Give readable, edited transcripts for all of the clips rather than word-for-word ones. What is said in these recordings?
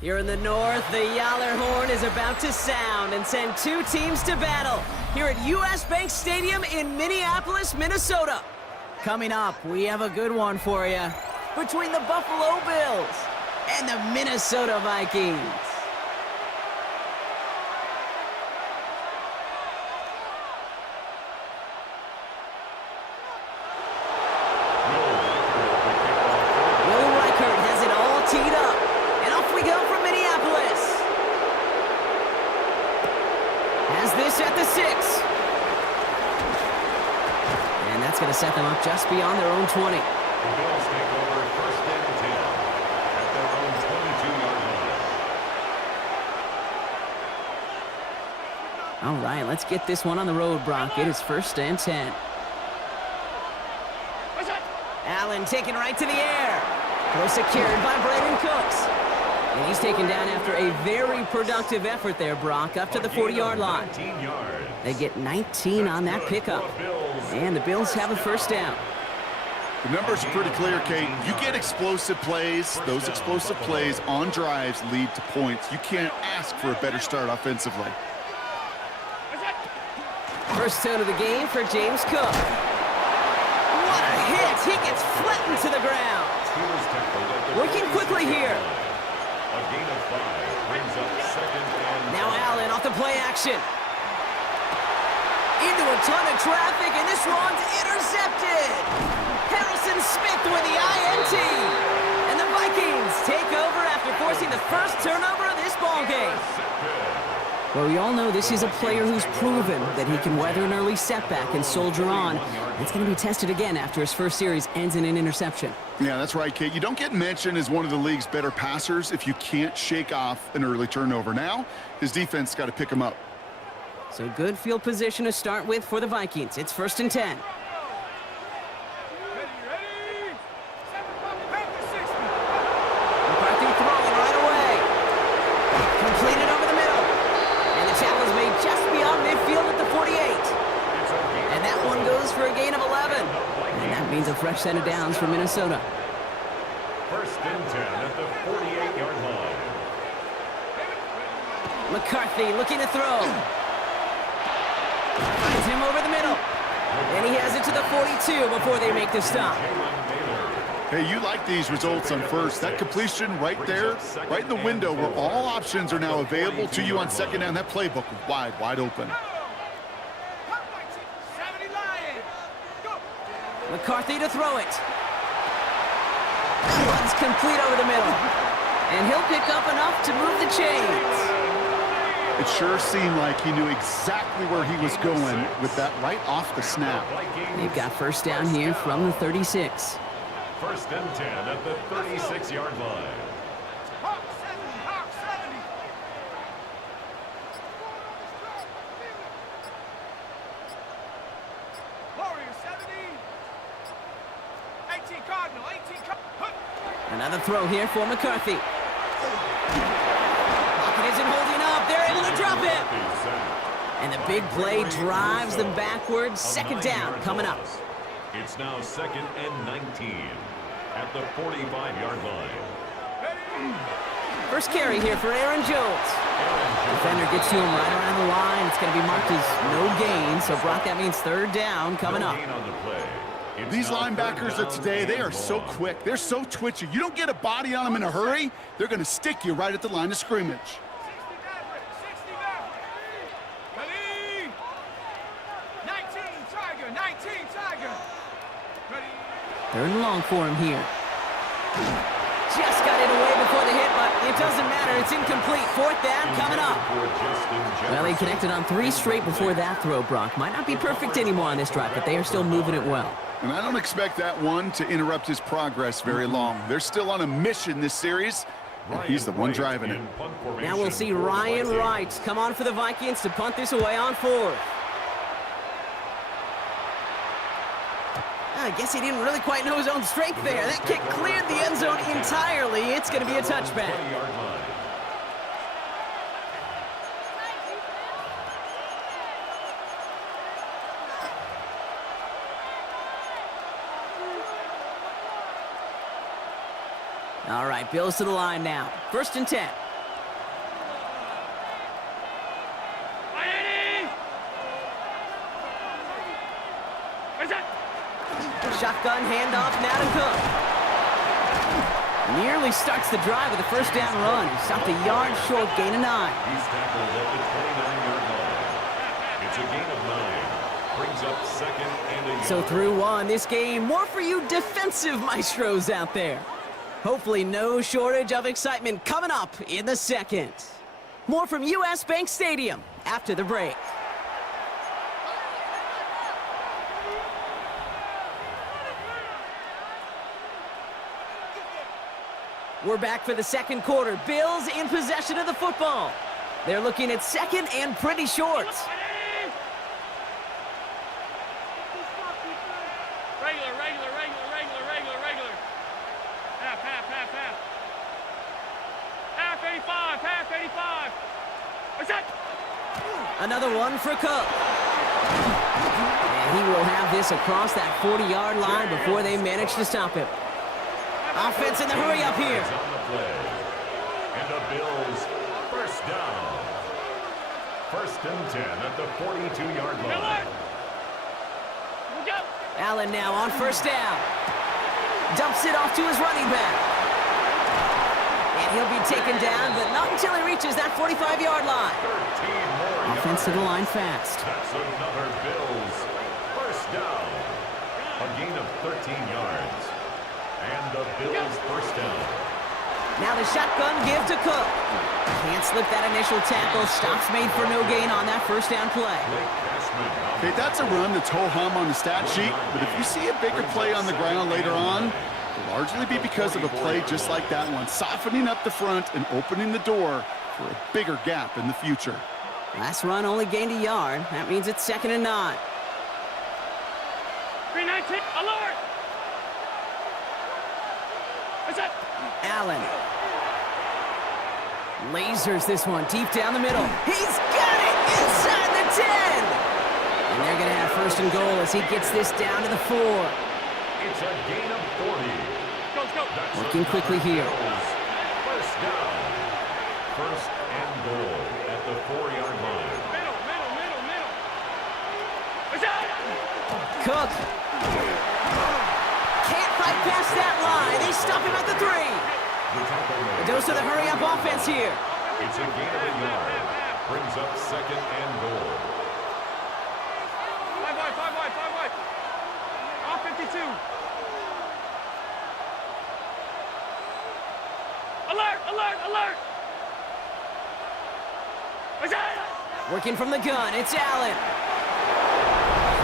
Here in the north, the Yaller horn is about to sound and send two teams to battle here at US Bank Stadium in Minneapolis, Minnesota. Coming up, we have a good one for you between the Buffalo Bills and the Minnesota Vikings. At the 6. And that's going to set them up just beyond their own 20. The Bills take over first and 10 at their own 22-yard line. All right, let's get this one on the road, Brock. It is first and 10. Allen taken right to the air. Throw secured by Brandon Cooks. And he's taken down after a very productive effort there, Brock, up to the 40-yard line. They get 19 on that pickup. And the Bills have a first down. The numbers are pretty clear, Kate. You get explosive plays. Those explosive plays on drives lead to points. You can't ask for a better start offensively. First down of the game for James Cook. What a hit! He gets flattened to the ground. Working quickly here. A gain of 5 brings up second and now Allen off the play action. Into a ton of traffic, and this one's intercepted. Harrison Smith with the INT. And the Vikings take over after forcing the first turnover of this ballgame. Well, we all know this is a player who's proven that he can weather an early setback and soldier on. It's going to be tested again after his first series ends in an interception. Yeah, that's right, Kate. You don't get mentioned as one of the league's better passers if you can't shake off an early turnover. Now, his defense got to pick him up. So good field position to start with for the Vikings. It's first and 10. McCarthy throwing right away. Completed over the middle. And the tackle is made just beyond midfield at the 48. And that one goes for a gain of 11. And that means a fresh set of downs for Minnesota. first and 10 at the 48-yard line. McCarthy looking to throw. Finds him over the middle. And he has it to the 42 before they make the stop. Hey, you like these results on first. That completion right there, right in the window where all options are now available to you on second down. That playbook wide open. McCarthy to throw it. Runs complete over the middle. And he'll pick up enough to move the chains. It sure seemed like he knew exactly where he was going with that right off the snap. They've got first down here from the 36. First and 10 at the 36-yard line. Another throw here for McCarthy. Pocket isn't holding up. They're able to drop it. And the big play drives them backwards. Second down coming up. It's now second and 19 at the 45-yard line. First carry here for Aaron Jones. Defender gets to him right around the line. It's going to be marked as no gain. So, Brock, that means third down coming up. These linebackers of today, they are so quick. They're so twitchy. You don't get a body on them in a hurry, they're going to stick you right at the line of scrimmage. Third and long for him here. Just got it away before the hit, but it doesn't matter. It's incomplete. Fourth down coming up. Well, they connected on 3 straight before that throw, Brock. Might not be perfect anymore on this drive, but they are still moving it well. And I don't expect that one to interrupt his progress very long. They're still on a mission this series, and he's the one driving it. Now we'll see Ryan Wright come on for the Vikings to punt this away on fourth. I guess he didn't really quite know his own strength there. That kick cleared the end zone entirely. It's going to be a touchback. All right, Bills to the line now. First and 10. Shotgun handoff now to Cook. Nearly starts the drive with a first down run. He stopped a yard short, gain of 9. He's tackled at the 29-yard line. It's a gain of 9. Brings up second and a yard. So through one, this game, more for you defensive maestros out there. Hopefully no shortage of excitement coming up in the second. More from US Bank Stadium after the break. We're back for the second quarter. Bills in possession of the football. They're looking at second and pretty short. Regular. Half. Half 85. What's that? Another one for Cook. And he will have this across that 40-yard line before they manage to stop him. Offense in the hurry up here. On the play. And the Bills first down. First and 10 at the 42-yard line. Allen now on first down. Dumps it off to his running back. And he'll be taken down, but not until he reaches that 45-yard line. 13 more Offense to the line yards. fast. That's another Bills first down. A gain of 13 yards. And the Bills first down. Now the shotgun give to Cook. Can't slip that initial tackle. Stops made for no gain on that first down play. Okay, that's a run that's ho-hum on the stat sheet, but if you see a bigger play on the ground later on, it'll largely be because of a play just like that one, softening up the front and opening the door for a bigger gap in the future. Last run only gained a yard. That means it's second and 9. 319, alert! What's that? Allen. Lasers this one deep down the middle. He's got it inside the 10. And they're going to have first and goal as he gets this down to the 4. It's a gain of 40. Go. That's Working quickly here. First down. First and goal at the 4-yard line. Middle. What's that? Cook. Can't fight past that line. They stop him at the 3. The tackle made. The dose of the hurry-up offense here. It's a gain of a yard. Brings up second and goal. 5 wide. Off 52. Alert! What's that? Working from the gun, it's Allen.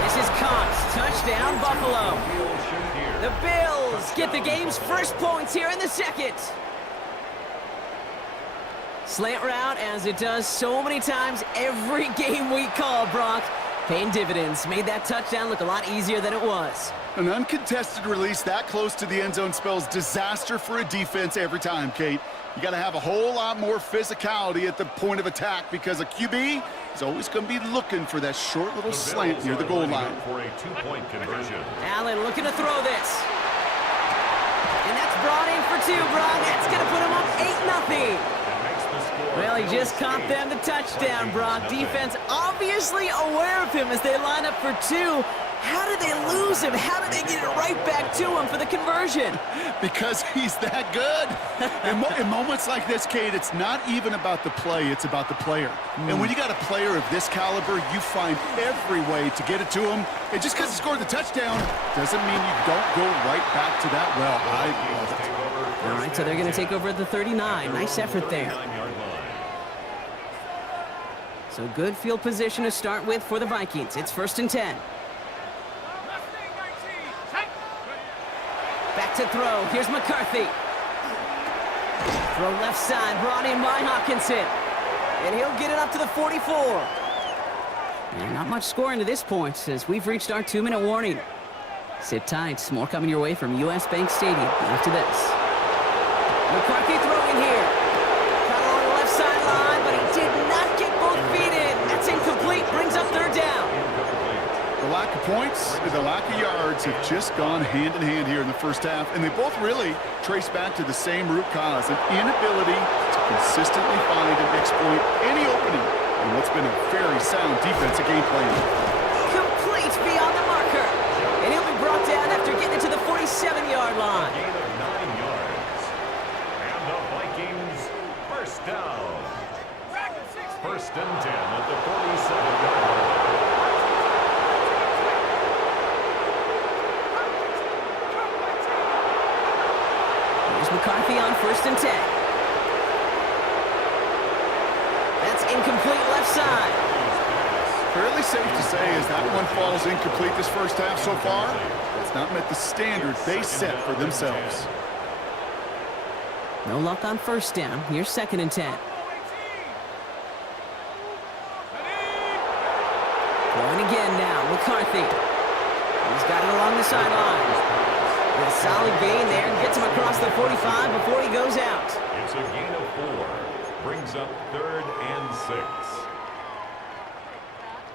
This is Cox. Touchdown, Buffalo. The Bills get the game's first points here in the second. Slant route, as it does so many times every game we call, Brock. Paying dividends. Made that touchdown look a lot easier than it was. An uncontested release that close to the end zone spells disaster for a defense every time, Kate. You got to have a whole lot more physicality at the point of attack because a QB is always going to be looking for that short little slant near the goal line. For a 2-point conversion. Allen looking to throw this. And that's brought in for 2, Brock. That's going to put him up 8-0. Well, he just caught them the touchdown, Brock. Defense obviously aware of him as they line up for 2. How did they lose him? How did they get it right back to him for the conversion? Because he's that good. In moments like this, Kate, it's not even about the play, it's about the player. And when you got a player of this caliber, you find every way to get it to him. And just because he scored the touchdown doesn't mean you don't go right back to that well. I love it. All right, so they're going to take over at the 39. Nice effort there. So good field position to start with for the Vikings. It's first and 10. Back to throw. Here's McCarthy. Throw left side, brought in by Hawkinson. And he'll get it up to the 44. And not much scoring to this point as we've reached our 2-minute warning. Sit tight. More coming your way from US Bank Stadium after this. McCarthy throwing here. Caught along the left sideline, but he did not get both feet in. That's incomplete. Brings up third down. The lack of points and the lack of yards have just gone hand in hand here in the first half, and they both really trace back to the same root cause, an inability to consistently find and exploit any opening in what's been a very sound defensive game plan. Complete beyond the marker. And he'll be brought down first and 10. That's incomplete left side. Fairly safe to say as that one falls incomplete this first half so far, it's not met the standard they set for themselves. No luck on first down. Here's second and 10. Throwing again now, McCarthy. He's got it along the sideline. With a solid gain there, gets him across the 45 before he goes out. It's a gain of 4. Brings up 3rd and 6.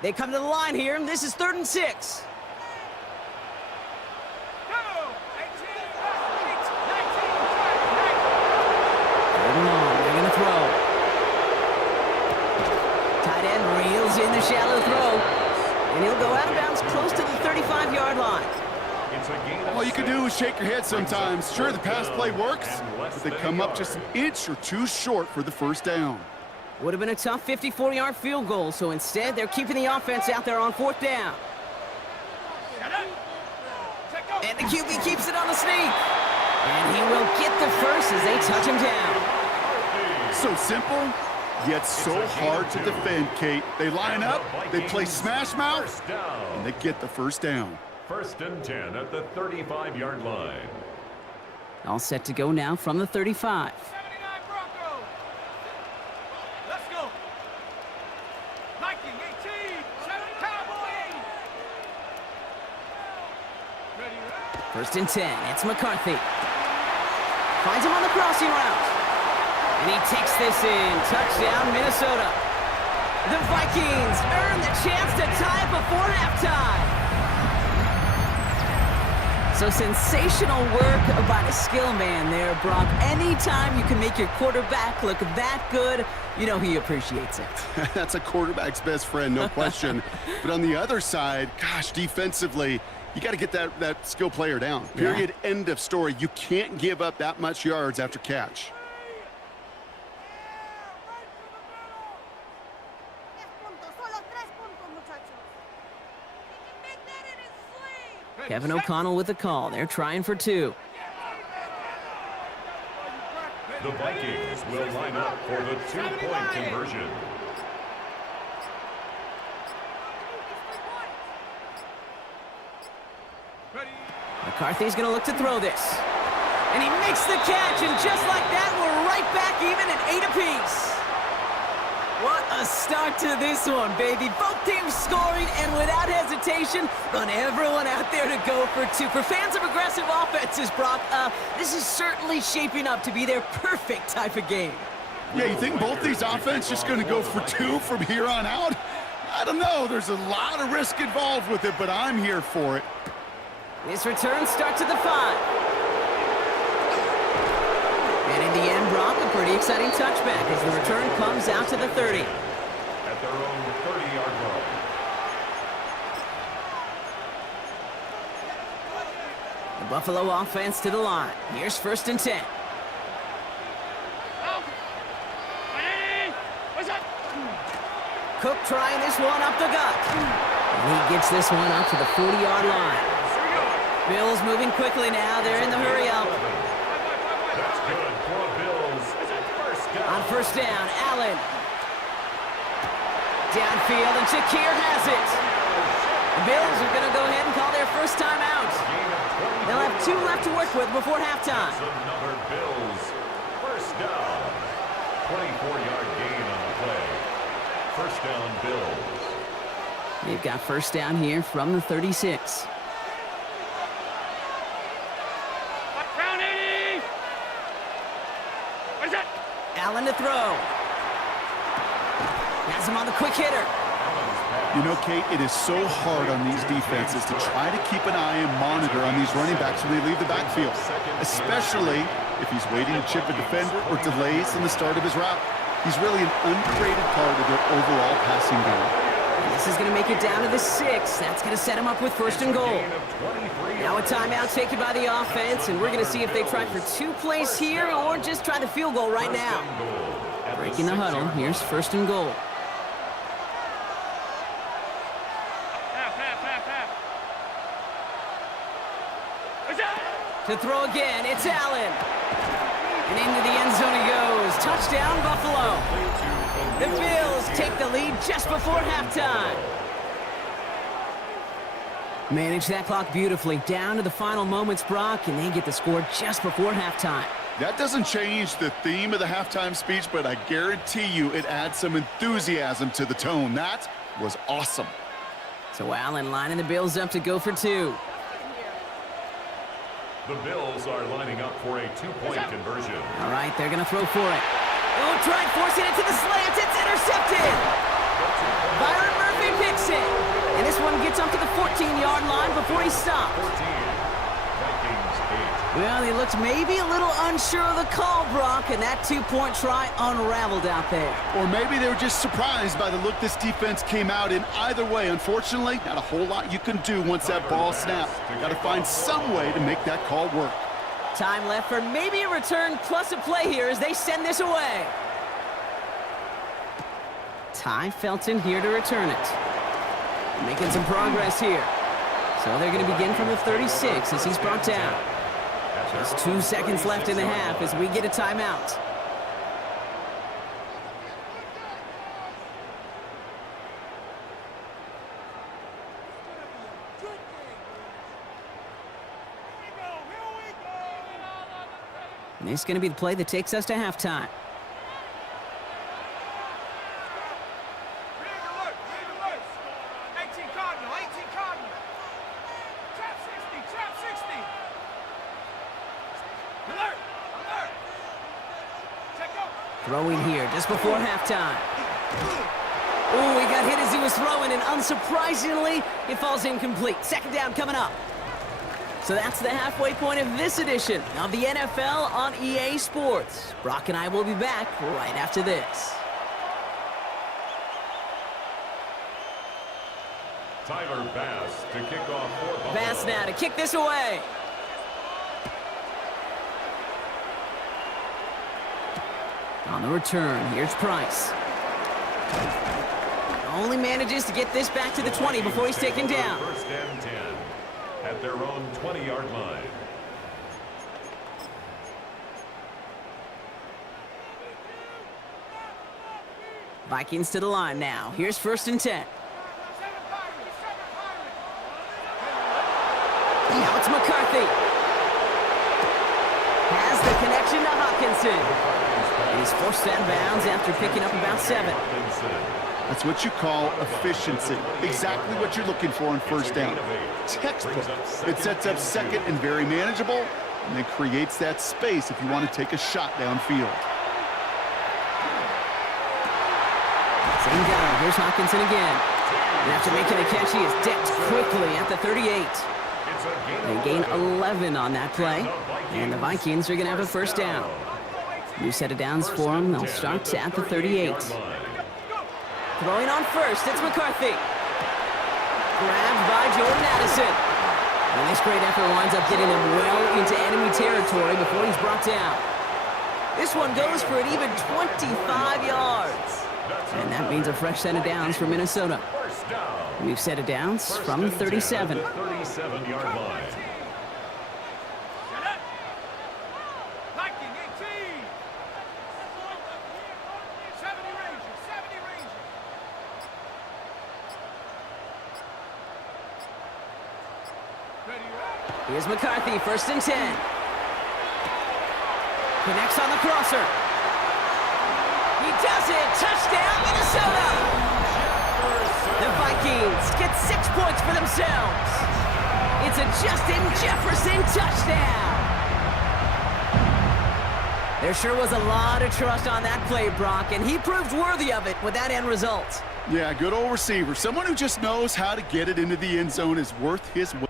They come to the line here, and this is 3rd and 6. Third and long, they're going to throw. Tight end reels in the shallow throw. And he'll go out of bounds close to the 35-yard line. All you can do is shake your head sometimes. Sure, the pass play works, but they come up just an inch or two short for the first down. Would have been a tough 54-yard field goal, so instead they're keeping the offense out there on 4th down. And the QB keeps it on the sneak. And he will get the first as they touch him down. So simple, yet so hard to defend, Kate. They line up, they play smash mouth, and they get the first down. 1st and 10 at the 35-yard line. All set to go now from the 35. 79 Broncos. Let's go. 1918. 7 Cowboys. Ready. 1st and 10. It's McCarthy. Finds him on the crossing route. And he takes this in. Touchdown, Minnesota. The Vikings earn the chance to tie it before halftime. So sensational work by the skill man there, Brock. Anytime you can make your quarterback look that good, you know he appreciates it. That's a quarterback's best friend, no question. But on the other side, gosh, defensively, you got to get that skill player down. Period, end of story. You can't give up that much yards after catch. Kevin O'Connell with the call. They're trying for 2. The Vikings will line up for the 2-point conversion. McCarthy's going to look to throw this. And he makes the catch, and just like that, we're right back even at 8 apiece. What a start to this one, baby. Both teams scoring, and without hesitation, run everyone out there to go for 2. For fans of aggressive offenses, Brock, this is certainly shaping up to be their perfect type of game. Yeah, you think both these offenses just going to go for 2 from here on out? I don't know. There's a lot of risk involved with it, but I'm here for it. This return starts at the 5. And in the end, Brock, a pretty exciting touchback as the return comes out to the 30. At their own 30-yard line. The Buffalo offense to the line. Here's 1st and 10. Cook trying this one up the gut. And he gets this one up to the 40-yard line. Bills moving quickly now. They're in the hurry up. That's good for Bills. First down. On first down, Allen. Downfield, and Shakir has it. The Bills are going to go ahead and call their first time out. They'll have 2 left to work with before halftime. Another Bills. First down. 24-yard gain on the play. First down, Bills. They've got first down here from the 36. Allen to throw. Has him on the quick hitter. You know, Kate, it is so hard on these defenses to try to keep an eye and monitor on these running backs when they leave the backfield, especially if he's waiting to chip a defender or delays in the start of his route. He's really an underrated part of their overall passing game. This is going to make it down to the 6. That's going to set him up with 1st and goal. Now a timeout taken by the offense, and we're going to see if they try for 2 plays here or just try the field goal right now. Breaking the huddle, here's 1st and goal. To throw again, it's Allen. And into the end zone he goes. Touchdown, Buffalo. The Bills take the lead just before halftime. Manage that clock beautifully. Down to the final moments, Brock, and they get the score just before halftime. That doesn't change the theme of the halftime speech, but I guarantee you it adds some enthusiasm to the tone. That was awesome. So Allen lining the Bills up to go for two. The Bills are lining up for a two-point conversion. All right, they're going to throw for it. Oh, tried forcing it to the slant. It's intercepted. Byron Murphy picks it. And this one gets up to the 14-yard line before he stopped. 14. Vikings 8. Well, he looked maybe a little unsure of the call, Brock, and that two-point try unraveled out there. Or maybe they were just surprised by the look this defense came out in. Either way, unfortunately, not a whole lot you can do once that ball snaps. Got to find some way to make that call work. Time left for maybe a return plus a play here as they send this away. Ty Felton here to return it. Making some progress here. So they're going to begin from the 36 as he's brought down. Just 2 seconds left in the half as we get a timeout. And this is going to be the play that takes us to halftime. Big alert, big alert. 18 Cardinal, 18 Cardinal. Trap 60, trap 60. Alert, alert. Check out. Throwing here just before halftime. Oh, he got hit as he was throwing, and unsurprisingly, it falls incomplete. Second down coming up. So that's the halfway point of this edition of the NFL on EA Sports. Brock and I will be back right after this. Tyler Bass to kick off for Buffalo. Bass now to kick this away. On the return, here's Price. Only manages to get this back to the 20 before he's taken down. First and 10 at their own 20-yard line. Vikings to the line now. Here's first and 10. Now it's McCarthy. Has the connection to Hawkinson. And he's forced out of bounds after picking up about 7. That's what you call efficiency. Exactly what you're looking for on first down. Textbook. It sets up second and very manageable, and then creates that space if you want to take a shot downfield. Same guy. Here's Hawkinson again. And after making the catch, he is decked quickly at the 38. They gain 11 on that play, and the Vikings are going to have a first down. New set of downs for them. They'll start at the 38. Throwing on first, it's McCarthy. Grabbed by Jordan Addison. And this great effort winds up getting him well into enemy territory before he's brought down. This one goes for an even 25 yards. And that means a fresh set of downs for Minnesota. New set of downs from the 37. 37-yard line. Viking 18. 70 Rangers, 70 Rangers. Ready, right? Here's McCarthy, first and 10. Connects on the crosser. He does it! Touchdown, Minnesota! The Vikings get 6 points for themselves. It's a Justin Jefferson touchdown. There sure was a lot of trust on that play, Brock, and he proved worthy of it with that end result. Yeah, good old receiver. Someone who just knows how to get it into the end zone is worth his weight.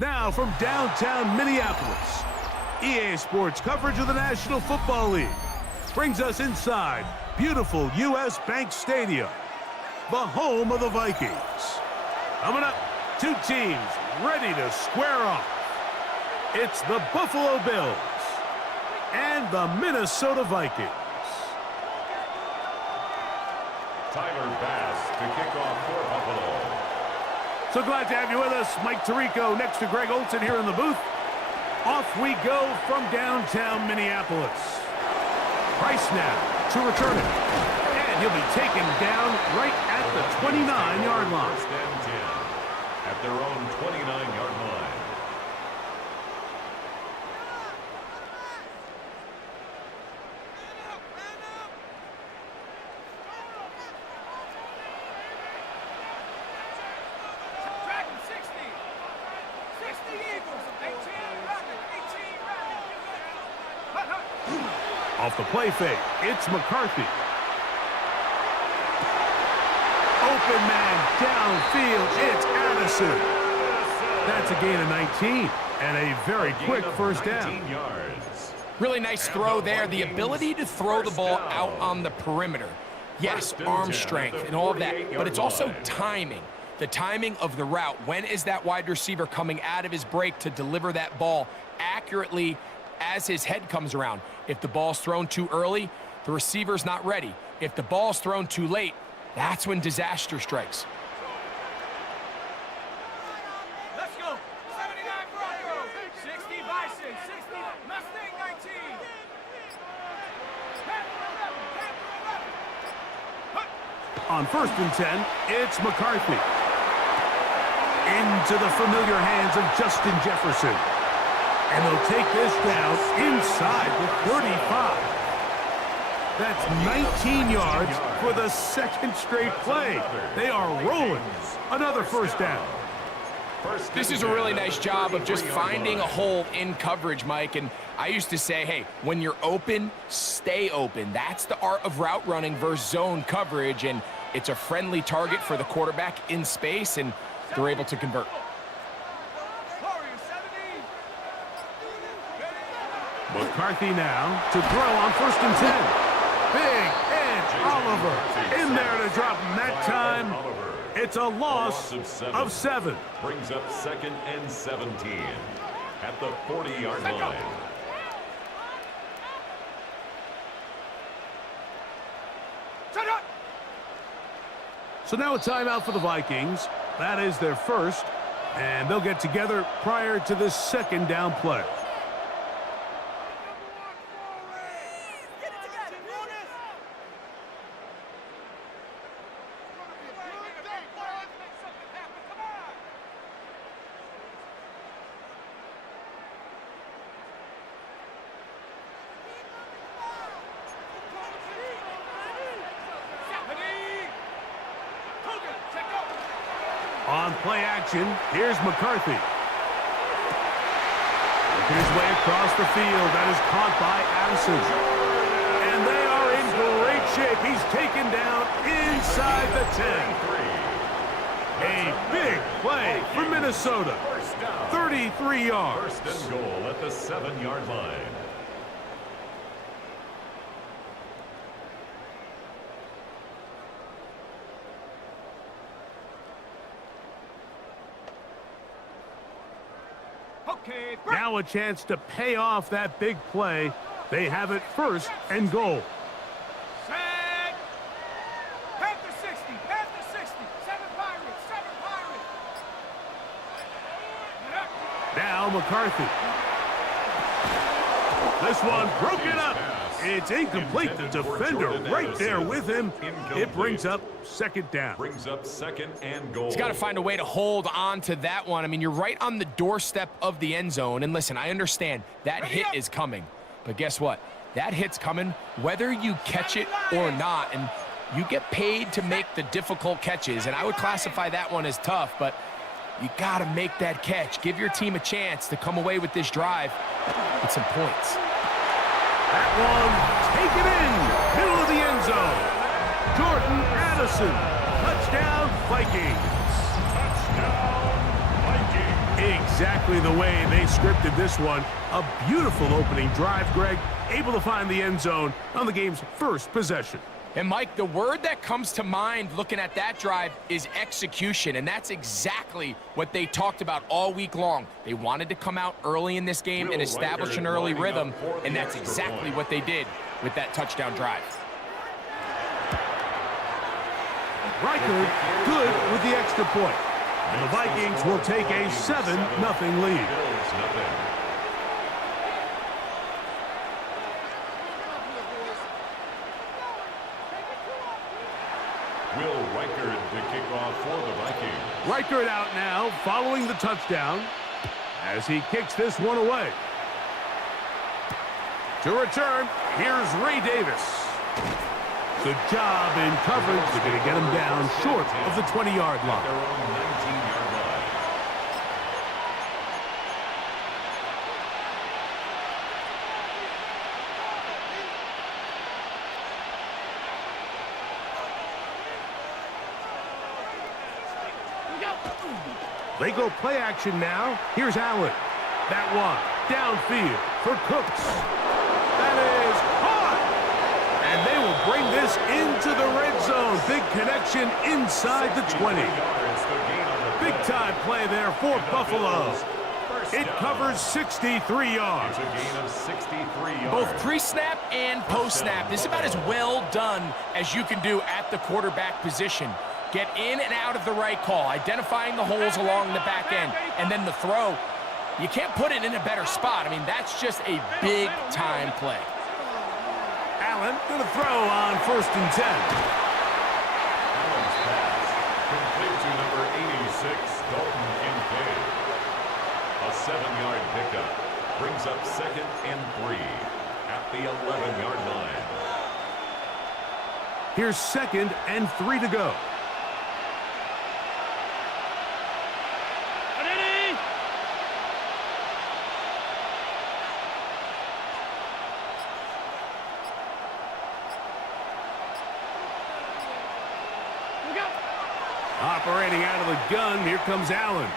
Now from downtown Minneapolis, EA Sports coverage of the National Football League brings us inside beautiful U.S. Bank Stadium, the home of the Vikings. Coming up, two teams ready to square off. It's the Buffalo Bills and the Minnesota Vikings. Tyler Bass to kick off for Buffalo. So glad to have you with us. Mike Tirico next to Greg Olson here in the booth. Off we go from downtown Minneapolis. Price now to return it. And he'll be taken down right at the 29-yard line. First and 10 at their own 29-yard line. Dragon 60. 60 Eagles. 18 Rabbit. 18 Rabbit. Off the play fake, it's McCarthy. Open man downfield, it's Addison. That's a gain of 19 and a very quick first down. 19 yards. Really nice throw there. The ability to throw the ball out on the perimeter. Yes, arm strength and all of that, but it's also timing. The timing of the route. When is that wide receiver coming out of his break to deliver that ball accurately as his head comes around? If the ball's thrown too early, the receiver's not ready. If the ball's thrown too late, that's when disaster strikes. Let's go. 79 Broncos. 60 Bison. 60 Mustang 19. Panther 11. On first and 10, it's McCarthy. Into the familiar hands of Justin Jefferson. And they'll take this down inside the 35. That's 19 yards for the second straight play. They are rolling. Another first down. This is a really nice job of just finding a hole in coverage, Mike. And I used to say, hey, when you're open, stay open. That's the art of route running versus zone coverage. And it's a friendly target for the quarterback in space, and they're able to convert. Warriors 70. McCarthy now to throw on first and 10. Big Ed Oliver in there to drop him that time. It's a loss of 7. Brings up second and 17 at the 40-yard line. Shut up. So now a timeout for the Vikings. That is their first, and they'll get together prior to this second down play. On play action, here's McCarthy. Working his way across the field. That is caught by Addison. And they are in great shape. He's taken down inside the 10. A big play for Minnesota. 33 yards. First and goal at the 7-yard line. Okay, Now a chance to pay off that big play. They have it first and goal. set. Panther 60. Panther 60. 7 Pirates. 7 Pirates. Now McCarthy. This one broken up. It's incomplete. The defender right there with him. It brings up second down. Brings up second and goal. He's got to find a way to hold on to that one. I mean, you're right on the doorstep of the end zone. And listen, I understand that hit is coming. But guess what? That hit's coming whether you catch it or not. And you get paid to make the difficult catches. And I would classify that one as tough, but you got to make that catch. Give your team a chance to come away with this drive with some points. That one taken in, middle of the end zone. Jordan Addison, touchdown Vikings. Touchdown, Vikings. exactly the way they scripted this one. A beautiful opening drive, Greg, able to find the end zone on the game's first possession. And Mike, the word that comes to mind looking at that drive is execution, and that's exactly what they talked about all week long. They wanted to come out early in this game and establish an early rhythm, and that's exactly what they did with that touchdown drive. Riker good with the extra point. And the Vikings will take a 7-0 lead. Will Reichard to kick off for the Vikings. Reichard out now following the touchdown as he kicks this one away. To return, here's Ray Davis. Good job in coverage. They're going to get him down short of the 20-yard line. Their own 19-yard line. They go play action now. Here's Allen. That one downfield for Cooks. That is caught. And they will bring this into the red zone. Big connection inside the 20. Big time play there for Buffalo. It covers 63 yards. Both pre-snap and post-snap. This is about as well done as you can do at the quarterback position. Get in and out of the right call, identifying the holes along the back end, and then the throw. You can't put it in a better spot. I mean, that's just a big-time play. Allen going to throw on 1st and 10. Allen's pass complete to number 86, Dalton Kincaid. A 7-yard pickup brings up 2nd and 3 at the 11-yard line. Here's 2nd and 3 to go. Operating out of the gun, here comes Allen.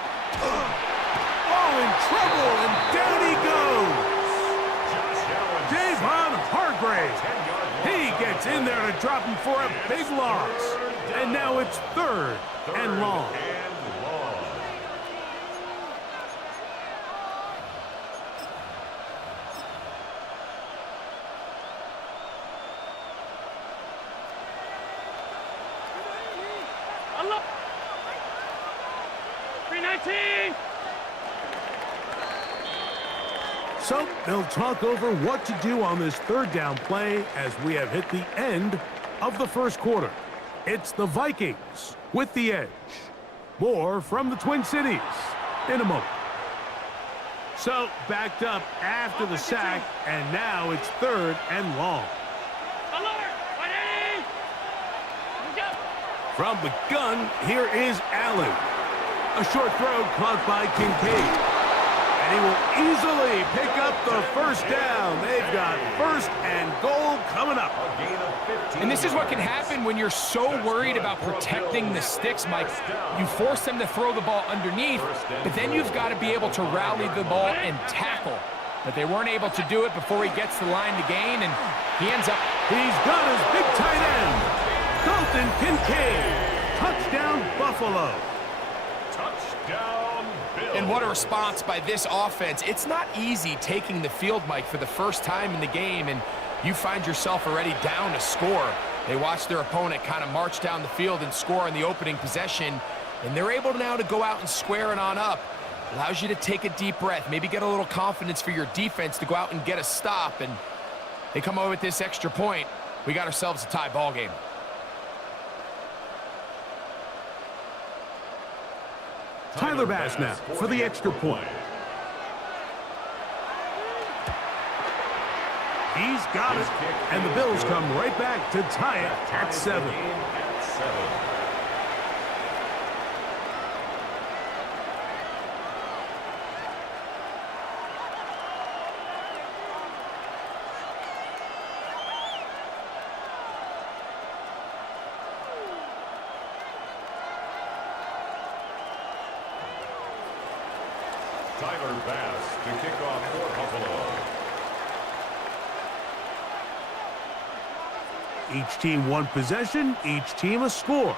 Oh, in trouble, and down he goes. Javon Hargrave. He gets in there to drop him for a big loss. And now it's 3rd and long. So they'll talk over what to do on this 3rd down play as we have hit the end of the first quarter. It's the Vikings with the edge. More from the Twin Cities in a moment. So backed up after the sack, and now it's 3rd and long. From the gun, here is Allen. A short throw caught by Kincaid. And he will easily pick up the 1st down. They've got 1st and goal coming up. And this is what can happen when you're so worried about protecting the sticks, Mike. You force them to throw the ball underneath, but then you've got to be able to rally the ball and tackle. But they weren't able to do it before he gets the line to gain, and he ends up... He's got his big tight end, Dalton Kincaid. Touchdown, Buffalo. Touchdown, Bills. And what a response by this offense. It's not easy taking the field, Mike, for the first time in the game, and you find yourself already down to score. They watch their opponent kind of march down the field and score in the opening possession, and they're able now to go out and square it on up. Allows you to take a deep breath, maybe get a little confidence for your defense to go out and get a stop, and they come away with this extra point. We got ourselves a tie ball game. Tyler Bass now for the extra point. He's got it, and the Bills come right back to tie it at 7. Tyler Bass to kick off for Buffalo. Each team one possession, each team a score.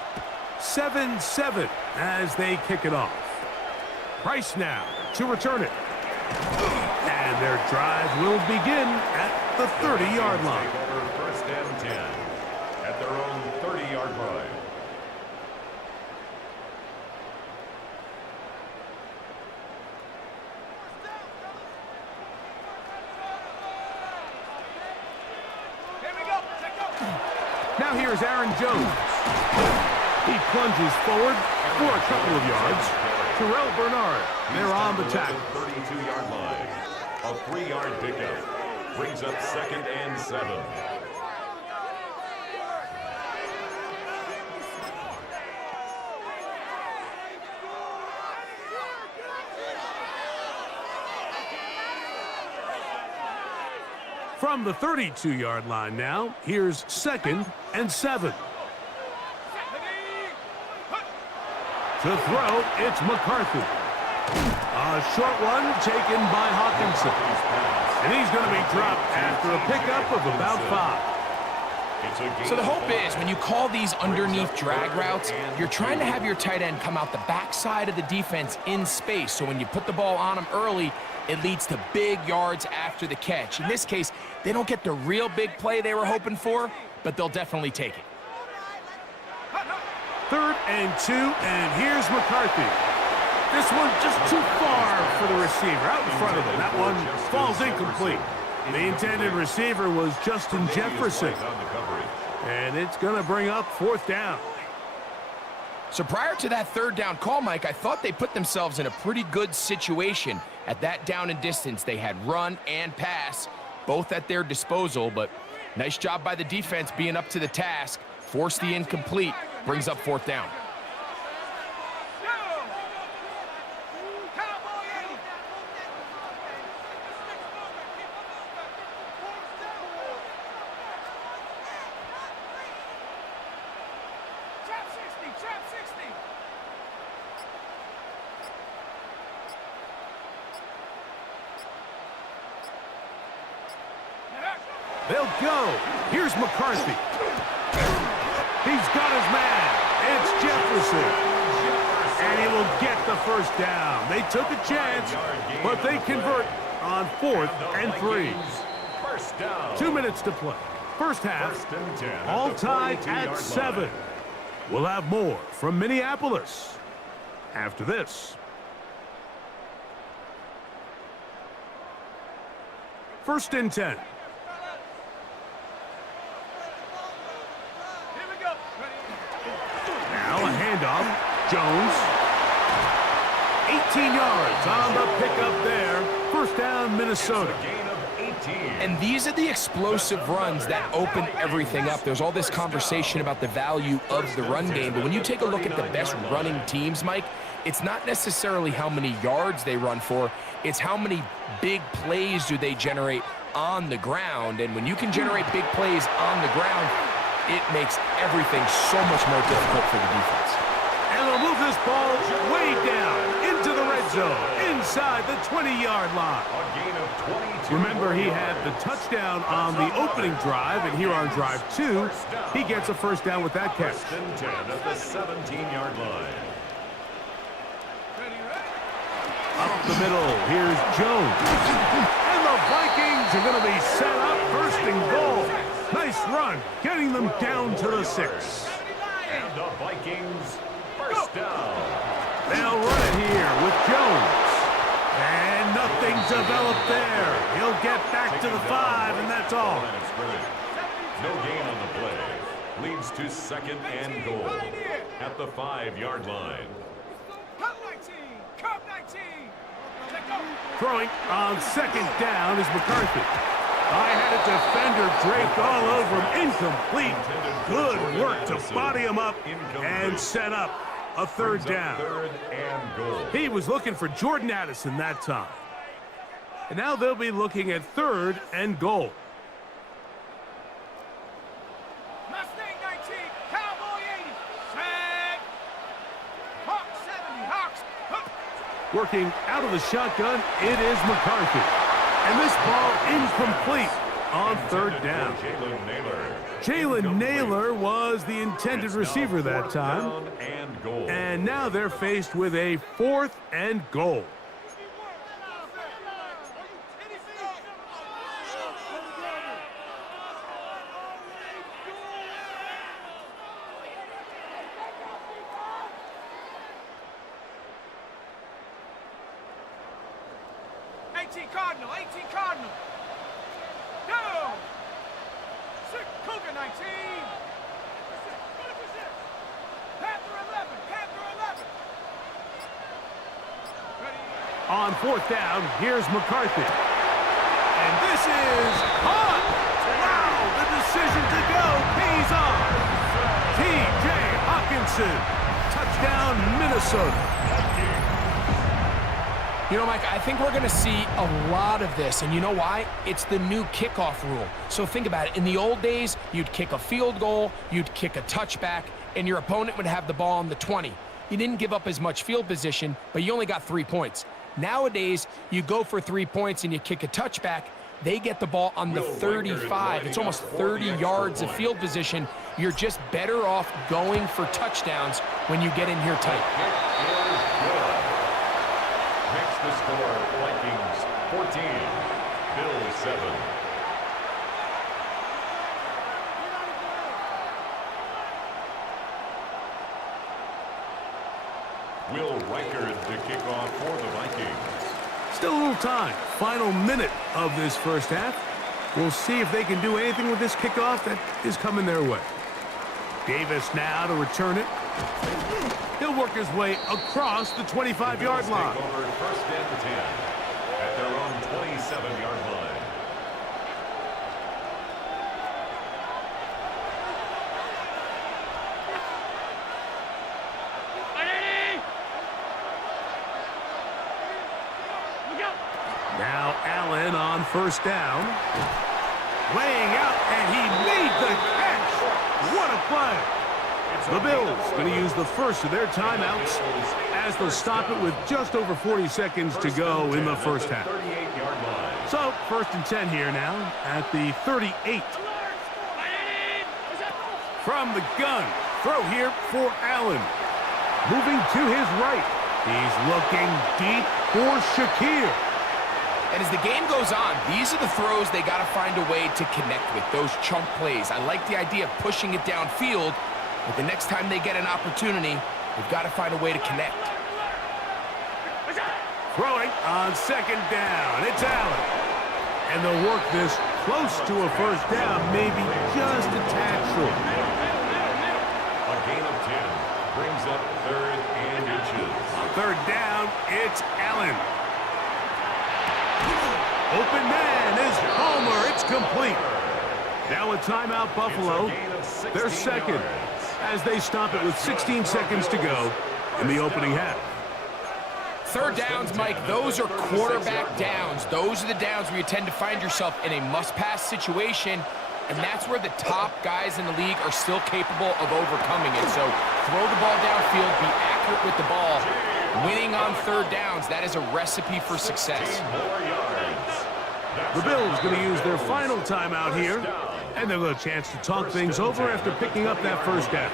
7-7 as they kick it off. Price now to return it. And their drive will begin at the 30-yard line. Take over first and 10 at their own 30-yard line. Now here's Aaron Jones. He plunges forward for a couple of yards. Terrell Bernard, they're on the tackle. 32-yard line. A 3-yard pickup. Brings up second and 7. From the 32-yard line now, here's second and 7. To throw, it's McCarthy. A short one taken by Hawkinson. And he's going to be dropped after a pickup of about 5. So the hope is when you call these underneath drag routes, you're trying to have your tight end come out the backside of the defense in space. So when you put the ball on him early, it leads to big yards after the catch. In this case, they don't get the real big play they were hoping for, but they'll definitely take it. 3rd and 2, and here's McCarthy. This one just too far for the receiver, out in front of him. That one falls incomplete. The intended receiver was Justin Jefferson. And it's going to bring up 4th down. So prior to that 3rd down call, Mike, I thought they put themselves in a pretty good situation. At that down and distance, they had run and pass, both at their disposal, but nice job by the defense being up to the task. Force the incomplete, brings up 4th down. They'll go. Here's McCarthy. He's got his man. It's Jefferson. And he will get the 1st down. They took a chance, but they convert on 4th and 3. 2 minutes to play. First half, all tied at 7. We'll have more from Minneapolis after this. 1st and 10. Now a handoff. Jones. 18 yards on the pickup there. 1st down, Minnesota. And these are the explosive runs that open everything up. There's all this conversation about the value of the run game, but when you take a look at the best running teams, Mike, it's not necessarily how many yards they run for, it's how many big plays do they generate on the ground. And when you can generate big plays on the ground, it makes everything so much more difficult for the defense. And they'll move this ball way down into the red zone, inside the 20-yard line. Remember, he had the touchdown on the opening drive, and here on drive 2, he gets a 1st down with that catch. 1st and 10 at the 17-yard line. Up the middle, here's Jones. And the Vikings are going to be set up 1st and goal. Nice run, getting them down to the 6. And the Vikings 1st down. They'll run it here with Jones. And nothing developed there. He'll get back to the 5, and that's all. No gain on the play. Leads to 2nd and goal at the 5-yard line. Throwing on 2nd down is McCarthy. I had a defender draped all over him. Incomplete. Good work to body him up and set up a 3rd down. 3rd and goal. He was looking for Jordan Addison that time. And now they'll be looking at 3rd and goal. Mustang 19, Cowboy 80, set. Hawks 70, Hawks. Working out of the shotgun, it is McCarthy. And this ball incomplete on third down. Jalen Naylor was the intended receiver that time. And now they're faced with a 4th and goal. Cardinal, 18 Cardinal. Go! Cougar 19. Panther 11, Panther 11. Ready? On 4th down, here's McCarthy. And this is caught! Wow, the decision to go pays off. T.J. Hawkinson, touchdown Minnesota. You know, Mike, I think we're going to see a lot of this, and you know why? It's the new kickoff rule. So think about it. In the old days, you'd kick a field goal, you'd kick a touchback, and your opponent would have the ball on the 20. You didn't give up as much field position, but you only got 3 points. Nowadays, you go for 3 points and you kick a touchback, they get the ball on the 35. It's almost 30 yards of field position. You're just better off going for touchdowns when you get in here tight. Makes the score Vikings 14, Bills 7. Will Reichard to kick off for the Vikings. Still a little time. Final minute of this first half. We'll see if they can do anything with this kickoff that is coming their way. Davis now to return it. He'll work his way across the 25-yard line. Over 1st and 10 at their own 27-yard line. Now Allen on 1st down. Laying out, and he made the catch. What a play. The Bills going to use the first of their timeouts as they'll stop it with just over 40 seconds to go in the first half. So, 1st and 10 here now at the 38. From the gun, throw here for Allen. Moving to his right. He's looking deep for Shakir. And as the game goes on, these are the throws they got to find a way to connect with, those chunk plays. I like the idea of pushing it downfield, but the next time they get an opportunity, they've got to find a way to connect. Throwing on 2nd down. It's Allen. And they'll work this close to a 1st down, maybe just a tad short. A gain of 10 brings up 3rd and inches. On 3rd down, it's Allen. Open man is Palmer. It's complete. Now a timeout, Buffalo. Their 2nd as they stop it with 16 seconds to go in the opening half. 3rd downs, Mike, those are quarterback downs. Those are the downs where you tend to find yourself in a must-pass situation, and that's where the top guys in the league are still capable of overcoming it. So throw the ball downfield, be accurate with the ball. Winning on 3rd downs, that is a recipe for success. The Bills going to use their final timeout here, and they'll have a chance to talk things over after picking up that 1st down.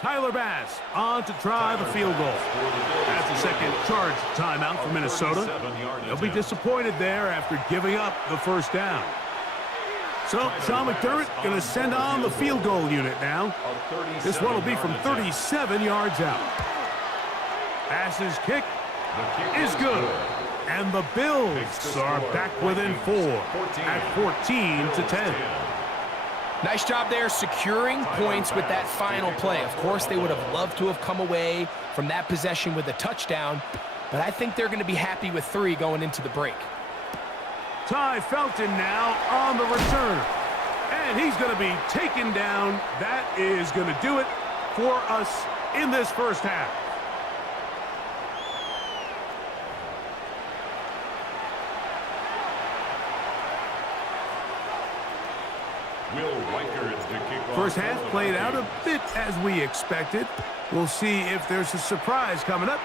Tyler Bass on to try the field goal. That's the 2nd charge timeout for Minnesota. They'll be disappointed there after giving up the 1st down. So Sean McDermott going to send on the field goal unit now. This one will be from 37 yards out. Bass's kick is good. And the Bills are back within 4 at 14-10. Nice job there securing points with that final play. Of course, they would have loved to have come away from that possession with a touchdown, but I think they're going to be happy with 3 going into the break. Ty Felton now on the return. And he's going to be taken down. That is going to do it for us in this first half. Will Reichard to kick First half played out a bit as we expected. We'll see if there's a surprise coming up.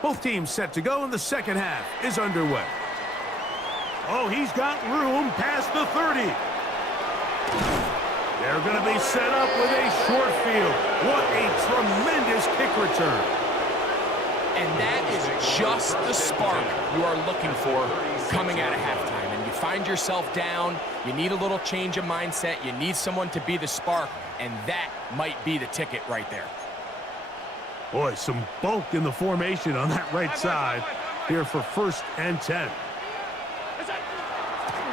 Both teams set to go, and the second half is underway. Oh, he's got room past the 30. They're going to be set up with a short field. What a tremendous kick return. And that is just the spark you are looking for coming out of halftime. And you find yourself down, you need a little change of mindset, you need someone to be the spark, and that might be the ticket right there. Boy, some bulk in the formation on that right side here for 1st and 10.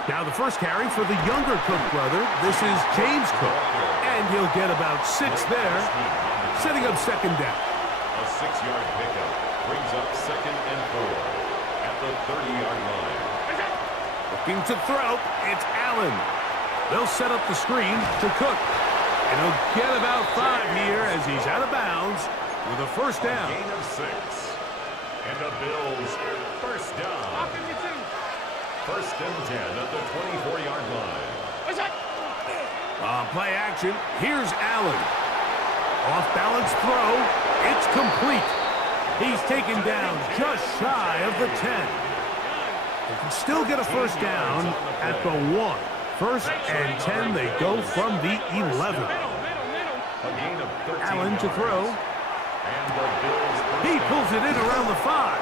Now the first carry for the younger Cook brother. This is James Cook, and he'll get about 6 there, setting up second down. A 6-yard pickup brings up 2nd and 4 at the 30-yard line. Looking to throw, it's Allen. They'll set up the screen to Cook, and he'll get about 5 here as he's out of bounds with a first down. A gain of 6. And the Bills first down. 1st and 10 at the 24-yard line. On play action, here's Allen. Off-balance throw, it's complete. He's taken down just shy of the 10. They can still get a first down at the 1. 1st and 10, they go from the 11. A gain of 13 Allen to throw. And the Bills He pulls it in around the 5.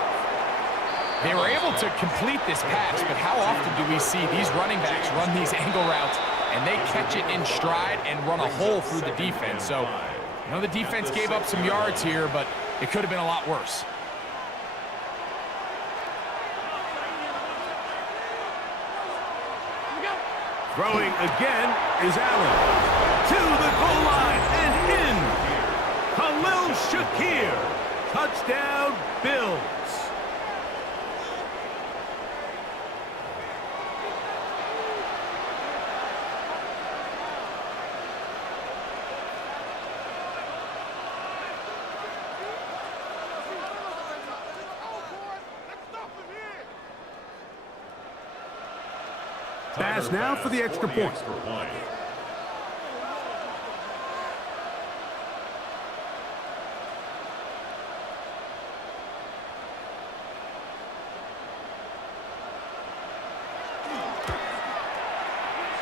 They were able to complete this pass, but how often do we see these running backs run these angle routes and they catch it in stride and run a hole through the defense? So, I know the defense gave up some yards here, but it could have been a lot worse. Throwing again is Allen. To the goal line and in. Khalil Shakir. Touchdown, Bills. Pass now for the extra point.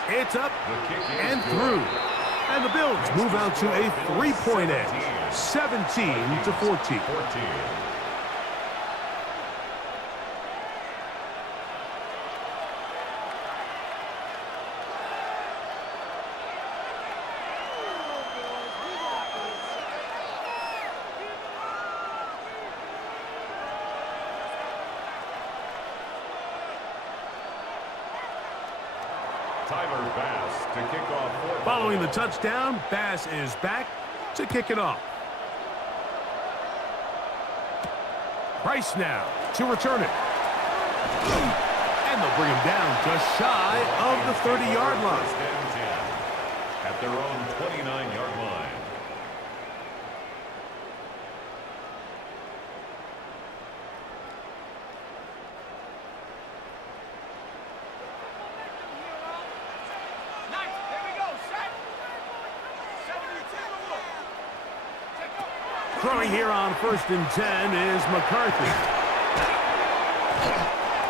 It's up and through. And the Bills move out to a 3-point edge, 17-14. Following the touchdown, Bass is back to kick it off. Price now to return it. And they'll bring him down just shy of the 30-yard line. At their own 29-yard line. Throwing here on 1st and 10 is McCarthy.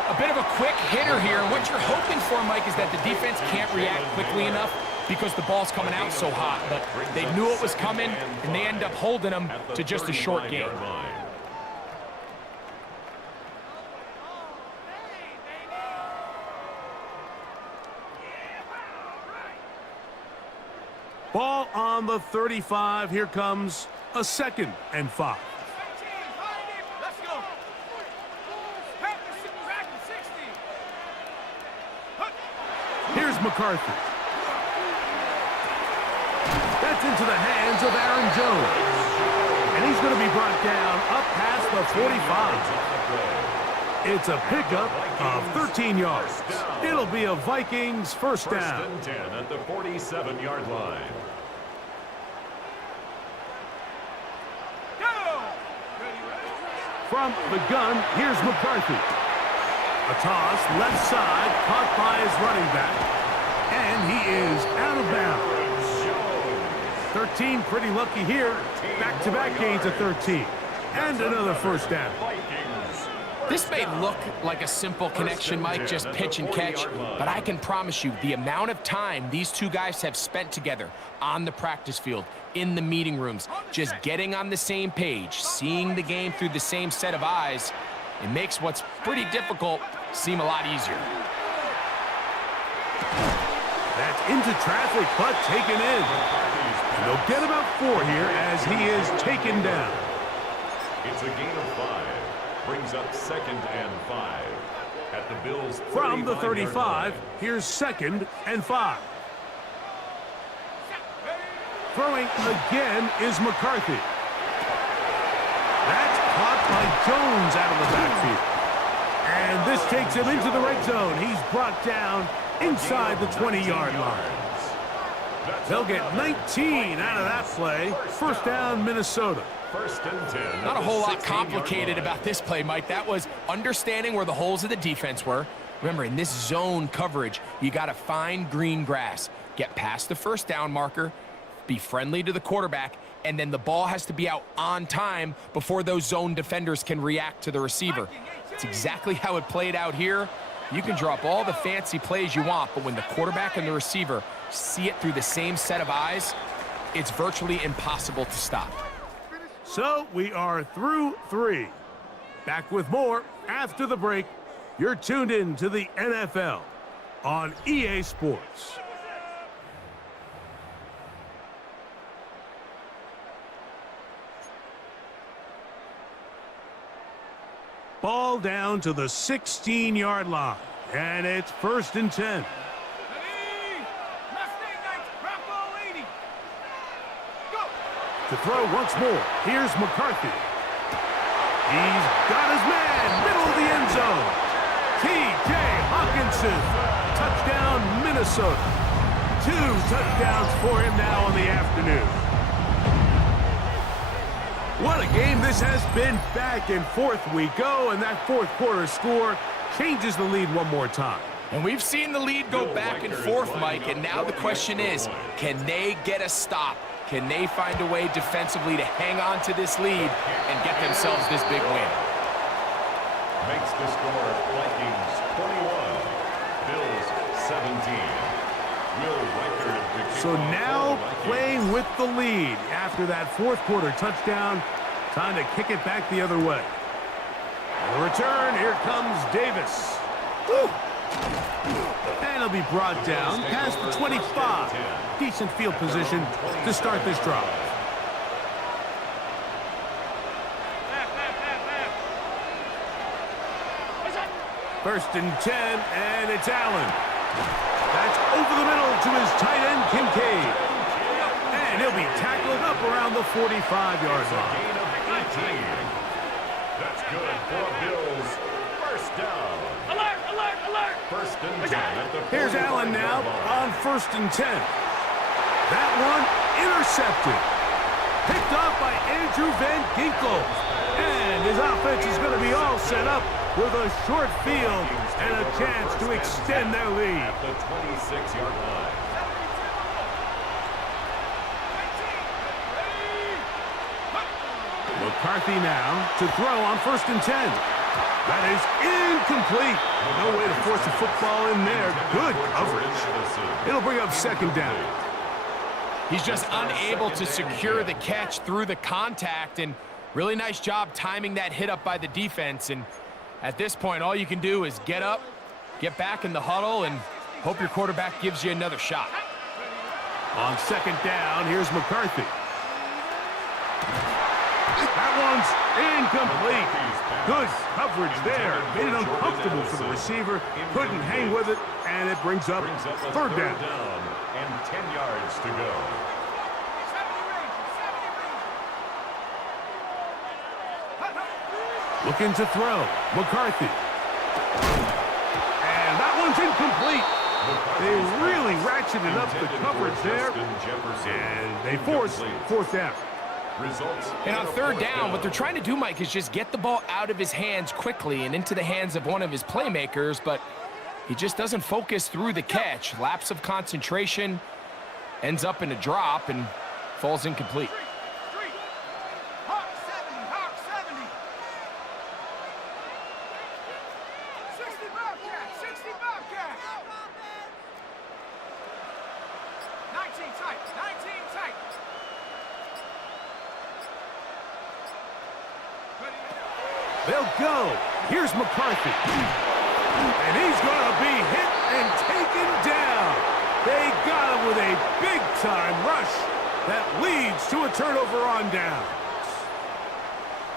A bit of a quick hitter here, and what you're hoping for, Mike, is that the defense can't react quickly enough because the ball's coming out so hot. But they knew it was coming, and they end up holding them to just a short gain. Ball on the 35. Here comes a 2nd and 5. Let's go. Here's McCarthy. That's into the hands of Aaron Jones. And he's going to be brought down up past the 45. It's a pickup of 13 yards. It'll be a Vikings first down. 1st and 10 at the 47-yard line. From the gun, here's McCarthy. A toss, left side, caught by his running back. And he is out of bounds. 13 pretty lucky here. Back-to-back gains of 13. And another first down. This may look like a simple connection, Mike, just pitch and catch, but I can promise you the amount of time these two guys have spent together on the practice field, in the meeting rooms, just getting on the same page, seeing the game through the same set of eyes, it makes what's pretty difficult seem a lot easier. That's into traffic, but taken in. And they'll get about 4 here as he is taken down. It's a gain of 5. Brings up 2nd and 5. At the Bills' From the 35, 35, here's 2nd and 5. Throwing again is McCarthy. That's caught by Jones out of the backfield. And this takes him into the red zone. He's brought down inside the 20-yard line. They'll get 19 out of that play. First down, Minnesota. 1st and 10. Not a whole lot complicated about this play, Mike. That was understanding where the holes of the defense were. Remember, in this zone coverage, you got to find green grass, get past the first down marker, be friendly to the quarterback, and then the ball has to be out on time before those zone defenders can react to the receiver. It's exactly how it played out here. You can drop all the fancy plays you want, but when the quarterback and the receiver see it through the same set of eyes, it's virtually impossible to stop. So we are through 3. Back with more after the break. You're tuned in to the NFL on EA Sports. Ball down to the 16-yard line, and it's 1st and 10. To throw once more, here's McCarthy. He's got his man, middle of the end zone. T.J. Hawkinson, touchdown Minnesota. 2 touchdowns for him now on the afternoon. What a game this has been. Back and forth we go, and that fourth quarter score changes the lead one more time. And we've seen the lead go back and forth, Mike, and now the question is, can they get a stop? Can they find a way defensively to hang on to this lead and get themselves this big win? Makes the score Vikings 21, Bills 17. Will Reichard the kickoff So now for the Vikings. playing with the lead after that fourth quarter touchdown. Time to kick it back the other way. The return, here comes Davis. Woo! And he'll be brought down past the 25. Decent field position to start this drive. First and 10, and it's Allen. That's over the middle to his tight end, Kincaid. And he'll be tackled up around the 45-yard line. Gain of 18. That's good for Bills. First down. Alert, alert, alert! 1st and 10 at the Here's 45 Allen now yard line. on 1st and 10. That one intercepted. Picked off by Andrew Van Ginkel. And his offense is going to be all set up with a short field and a chance to extend their lead. At the 26-yard line. McCarthy now to throw on 1st and 10. That is incomplete. No way to force the football in there. Good coverage. It'll bring up 2nd down. He's just unable to secure the catch through the contact, and really nice job timing that hit up by the defense. And at this point, all you can do is get up, get back in the huddle, and hope your quarterback gives you another shot. On 2nd down, here's McCarthy. That one's incomplete. Good coverage there. Made it uncomfortable for the receiver. Couldn't hang with it, and it brings up A 3rd down. and 10 yards to go. Looking to throw. McCarthy. And that one's incomplete. They really ratcheted up the coverage there, and they force 4th down. Results. And on 3rd down, what they're trying to do, Mike, is just get the ball out of his hands quickly and into the hands of one of his playmakers, but he just doesn't focus through the catch. Lapse of concentration ends up in a drop, and Falls incomplete. Street. Hawk 70, Hawk 70. 60 Bobcat, 60 Bobcat. 19 tight, 19 tight. They'll go. Here's McCarthy. And he's going to be hit and taken down. They got him with a big-time rush that leads to a turnover on down.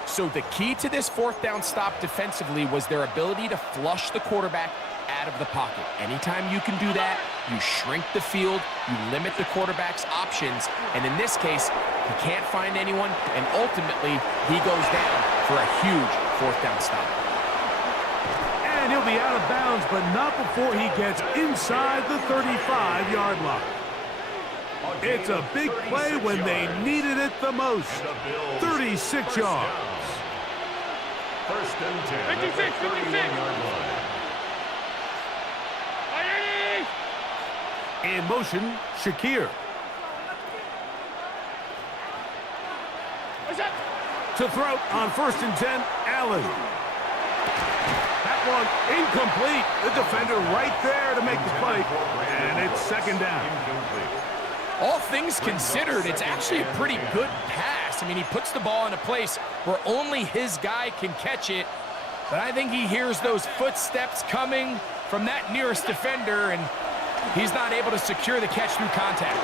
So the key to this fourth down stop defensively was their ability to flush the quarterback out of the pocket. Anytime you can do that, you shrink the field, you limit the quarterback's options, and in this case, he can't find anyone, and ultimately, he goes down for a huge fourth down stop. And he'll be out of bounds, but not before he gets inside the 35-yard line. It's a big play when they needed it the most. 36 yards. First and 10. 56, 56. In motion, Shakir. To throw on first and 10, Allen. That one incomplete. The defender right there to make the play. And it's second down. All things considered, it's actually a pretty good pass. I mean, he puts the ball in a place where only his guy can catch it. But I think he hears those footsteps coming from that nearest defender, and he's not able to secure the catch through contact.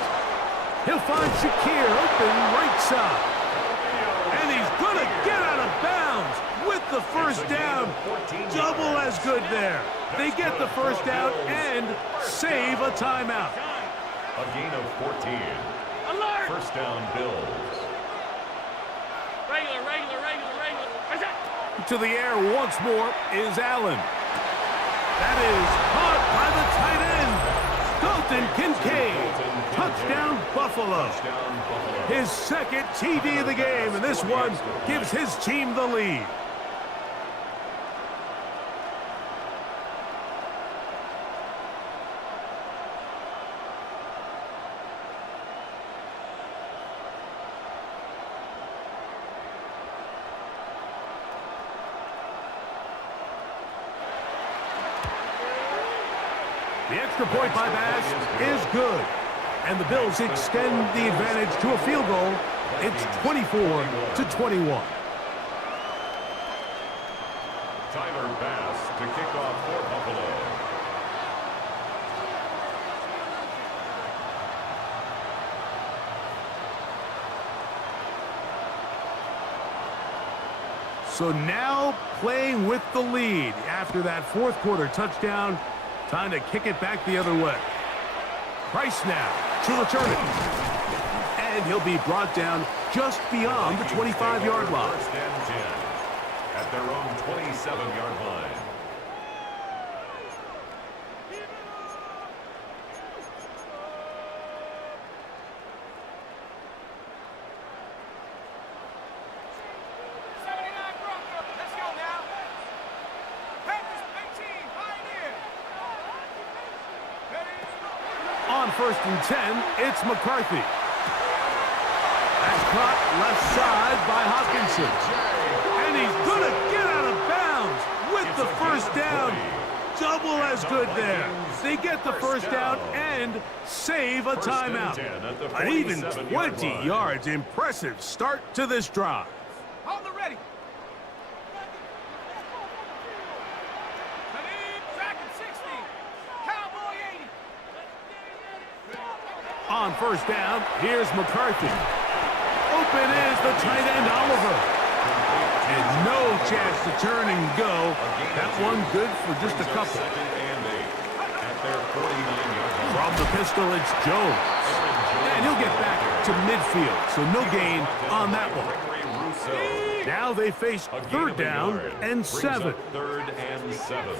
He'll find Shakir open right side. And he's going to get out of bounds with the first down. Double as good there. They get the first down and save a timeout. A gain of 14. Alert! First down, Bills. Regular. To the air once more is Allen. That is caught by the tight end, Dalton Kincaid. Touchdown, Buffalo. His second TD of the game, and this one gives his team the lead. The extra point by Bass is good. And the Bills extend the advantage to a field goal. It's 24-21. Tyler Bass to kick off for Buffalo. So now playing with the lead after that fourth quarter touchdown. Time to kick it back the other way. Price now to return it. And he'll be brought down just beyond the 25-yard line. First and 10 at their own 27-yard line. On first and 10, it's McCarthy. That's caught left side by Hopkinson. And he's going to get out of bounds with the first down. Double as good there. They get the first down and save a timeout. An even 20 yards. Impressive start to this drive. Hold the ready. Tracking 60. Cowboy 80. On first down, here's McCarthy. Open is the tight end, Oliver. And no chance to turn and go. That one good for just a couple. From the pistol, it's Jones. And he'll get back to midfield, so no gain on that one. Now they face third down and 7. Third and 7.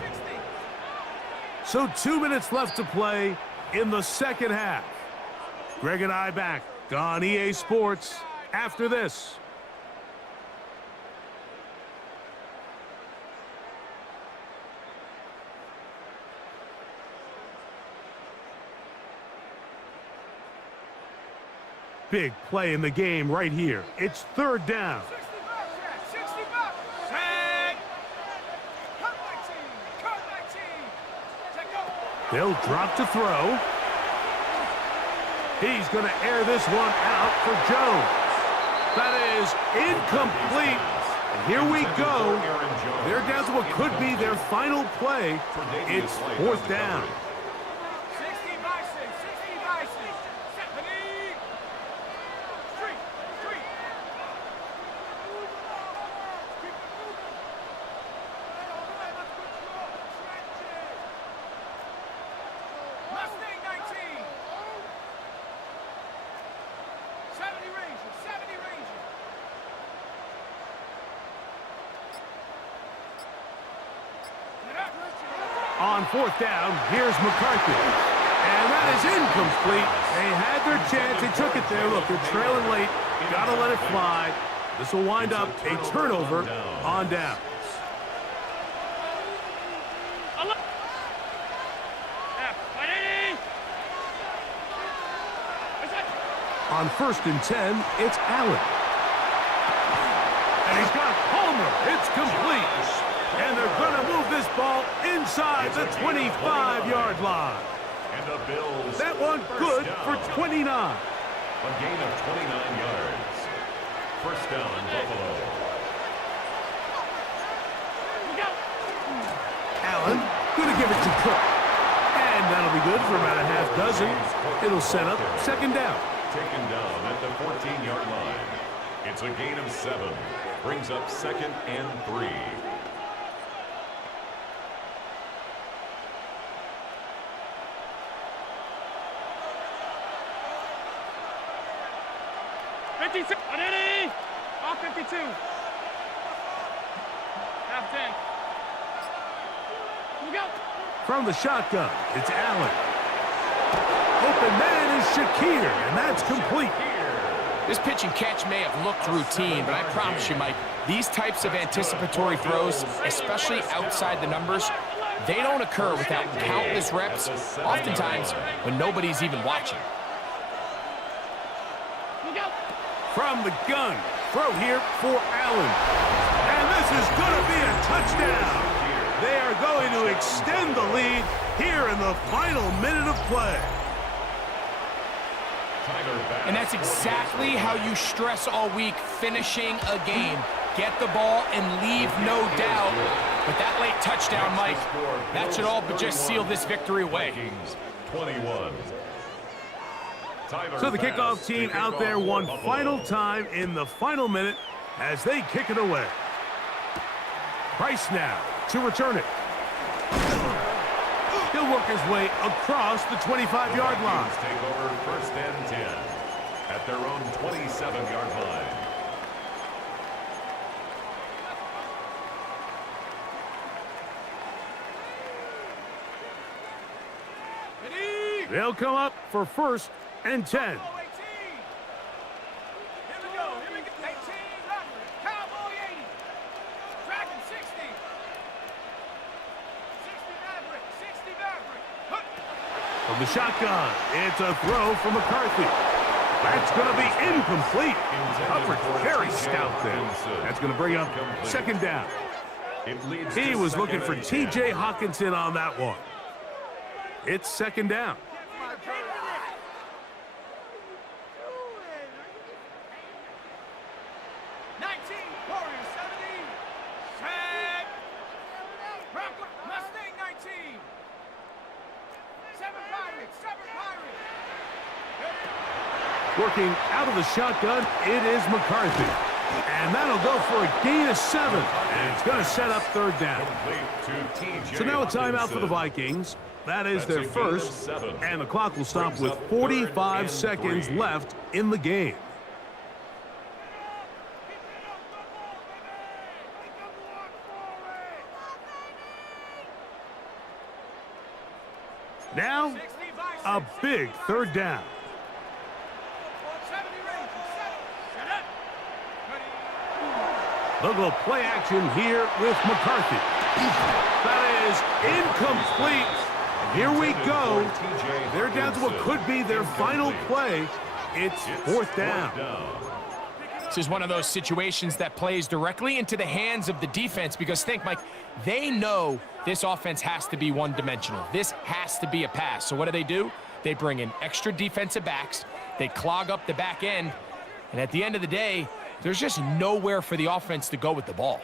So 2 minutes left to play in the second half. Greg and I back on EA Sports after this. Big play in the game right here. It's third down. 60 back, Jack. 60 back. Set. Cut 19. Cut 19. Check go. They'll drop to throw. He's going to air this one out for Jones. That is incomplete. And here we go. They're down to what could be their final play. It's fourth down. 60 by 6. 60 by 6. Set the knee. Street. Street. Mustang 19. 70 Ranger. 70 Ranger. On fourth down, here's McCarthy. And that is incomplete. They had their chance. They took it there. Look, they're trailing late. Got to let it fly. This will wind up a turnover on downs. On 1st and 10, it's Allen. And he's got Palmer. It's complete. And they're going to move this ball inside the 25-yard line. And the Bills. That one good for 29. A gain of 29 yards. First down, Buffalo. Allen going to give it to Cook. And that'll be good for about a half dozen. It'll set up second down. Taken down at the 14-yard line. It's a gain of 7. Brings up 2nd and 3. Off 52. Half 10. Look out. From the shotgun, it's Allen. Open man is Shakir, and that's complete. This pitch and catch may have looked routine, but I promise you, Mike, these types of anticipatory throws, especially outside the numbers, they don't occur without countless reps, oftentimes when nobody's even watching. From the gun, throw here for Allen. And this is going to be a touchdown. They are going to extend the lead here in the final minute of play. And that's exactly how you stress all week, finishing a game. Get the ball and leave no doubt. But that late touchdown, Mike, that should all but just seal this victory away. 21. So the kickoff team out there one final time in the final minute as they kick it away. Price now to return it. He'll work his way across the 25-yard line. Take over 1st and 10 at their own 27-yard line. They'll come up for 1st and 10. Here we go. Here we go. 18, Cowboy 80. Dragon 60. 60 Maverick. 60 Maverick. From the shotgun, it's a throw from McCarthy. That's going to be incomplete. Coverage very stout there. That's going to bring up second down. He was looking for T.J. Hawkinson on that one. It's second down. Mustang 19. 7 Pirates. 7 Pirates. Working out of the shotgun, it is McCarthy. And that'll go for a gain of 7. And it's going to set up third down. So now a timeout for the Vikings. That is their first. And the clock will stop with 45 seconds left in the game. Now, a big third down. They'll go play action here with McCarthy. That is incomplete. And here we go. They're down to what could be their final play. It's fourth down. This is one of those situations that plays directly into the hands of the defense because think, Mike, they know this offense has to be one-dimensional. This has to be a pass. So what do? They bring in extra defensive backs. They clog up the back end. And at the end of the day, there's just nowhere for the offense to go with the ball.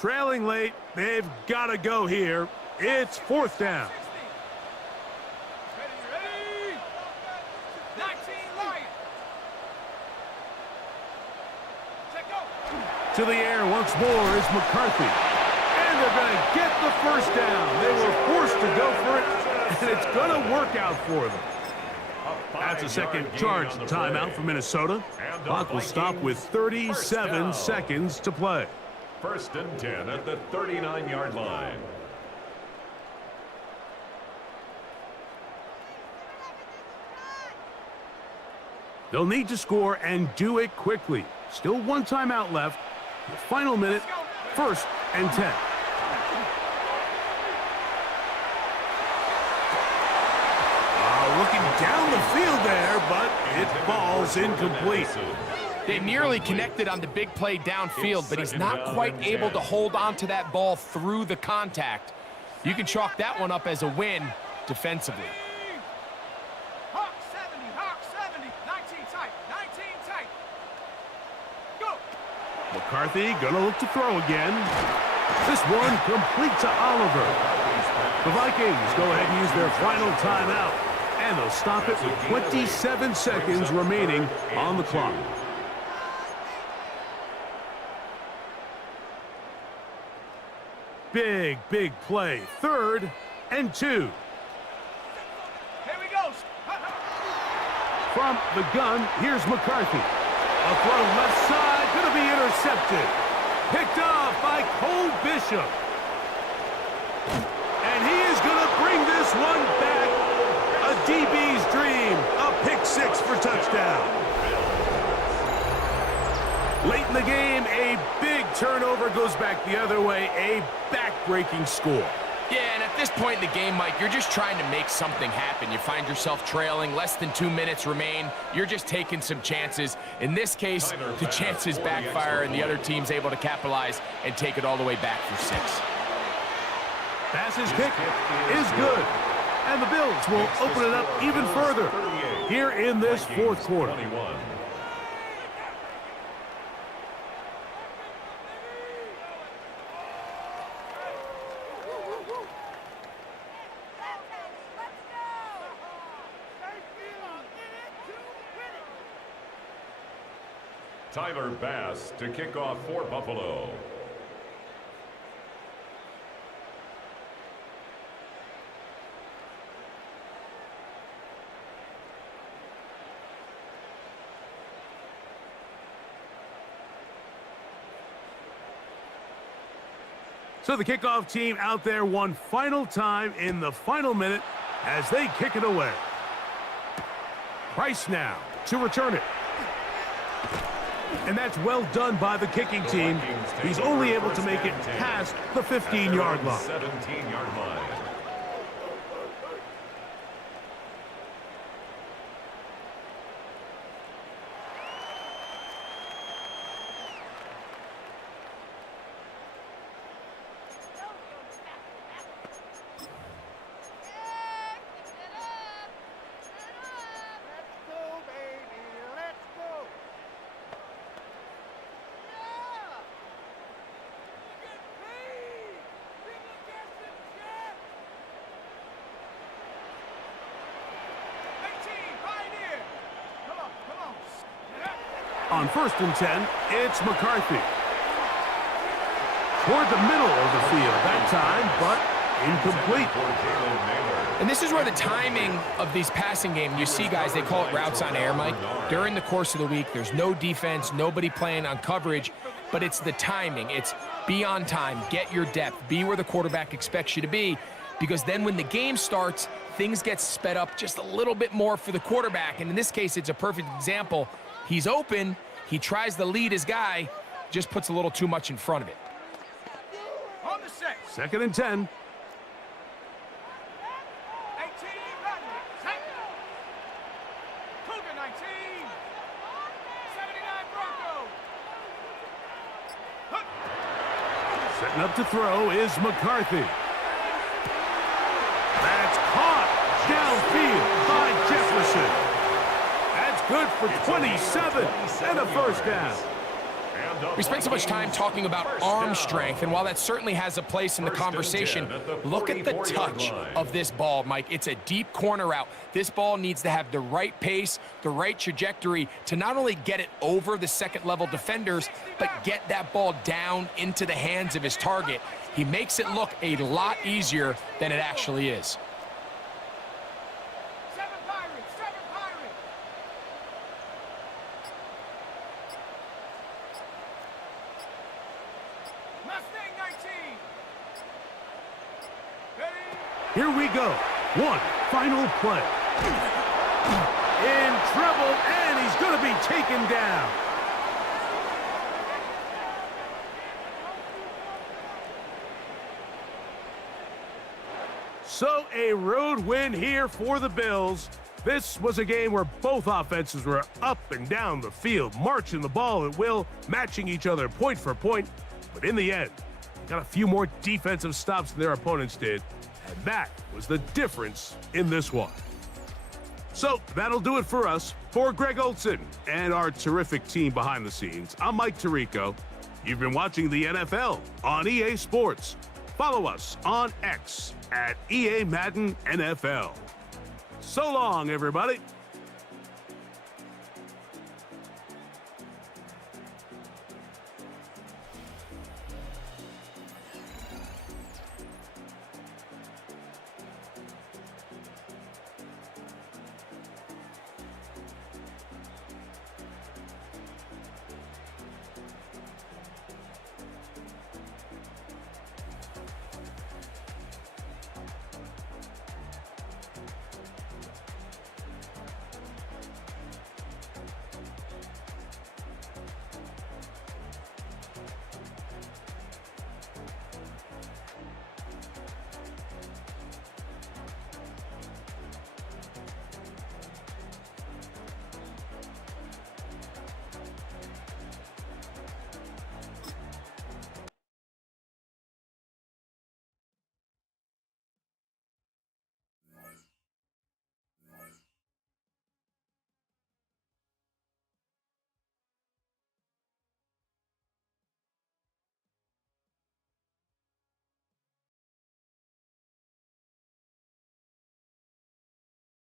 Trailing late, they've got to go here. It's fourth down. Ready? 19 Lions. Check go. To the air once more is McCarthy. And they're going to get the first down. They were forced to go for it, and it's going to work out for them. That's a second charge timeout for Minnesota. Clock will stop with 37 seconds to play. First and 10 at the 39-yard line. They'll need to score and do it quickly. Still one timeout left. The final minute, first and 10. Looking down the field there, but it falls incomplete. They nearly connected on the big play downfield, but he's not quite able to hold on to that ball through the contact. You can chalk that one up as a win defensively. Hawk 70, 19 tight, 19 tight. Go. McCarthy gonna look to throw again. This one complete to Oliver. The Vikings go ahead and use their final timeout, and they'll stop it with 27 seconds remaining on the clock. Big play. 3rd and 2. Here we go. From the gun, here's McCarthy. A throw left side, going to be intercepted. Picked off by Cole Bishop. And he is going to bring this one back. A DB's dream. A pick 6 for touchdown. Late in the game, a big turnover goes back the other way. A back-breaking score. Yeah, and at this point in the game, Mike, you're just trying to make something happen. You find yourself trailing, less than 2 minutes remain. You're just taking some chances. In this case, the chances backfire, and the other team's able to capitalize and take it all the way back for 6. Pass's kick is good. And the Bills will open it up even further here in this fourth quarter. Tyler Bass to kick off for Buffalo. So the kickoff team out there one final time in the final minute as they kick it away. Price now to return it. And that's well done by the kicking team. He's only able to make it past the 15-yard line. 17-yard line. On 1st and 10, it's McCarthy. Toward the middle of the field that time, but incomplete. And this is where the timing of these passing games, you see guys, they call it routes on air, Mike. During the course of the week, there's no defense, nobody playing on coverage, but it's the timing. It's be on time, get your depth, be where the quarterback expects you to be, because then when the game starts, things get sped up just a little bit more for the quarterback. And in this case, it's a perfect example. He's open, he tries to lead his guy, just puts a little too much in front of it. On the set. 2nd and 10. 18, Setting up to throw is McCarthy. That's caught downfield by Jefferson. That's good for 27 and a first down. We spent so much time talking about arm strength, and while that certainly has a place in the conversation, look at the touch of this ball, Mike. It's a deep corner route. This ball needs to have the right pace, the right trajectory to not only get it over the second-level defenders, but get that ball down into the hands of his target. He makes it look a lot easier than it actually is. Here we go. One final play. In trouble, and he's going to be taken down. So a road win here for the Bills. This was a game where both offenses were up and down the field, marching the ball at will, matching each other point for point. But in the end, got a few more defensive stops than their opponents did. And that was the difference in this one. So that'll do it for us. For Greg Olson and our terrific team behind the scenes, I'm Mike Tirico. You've been watching the NFL on EA Sports. Follow us on X at EA Madden NFL. So long, everybody.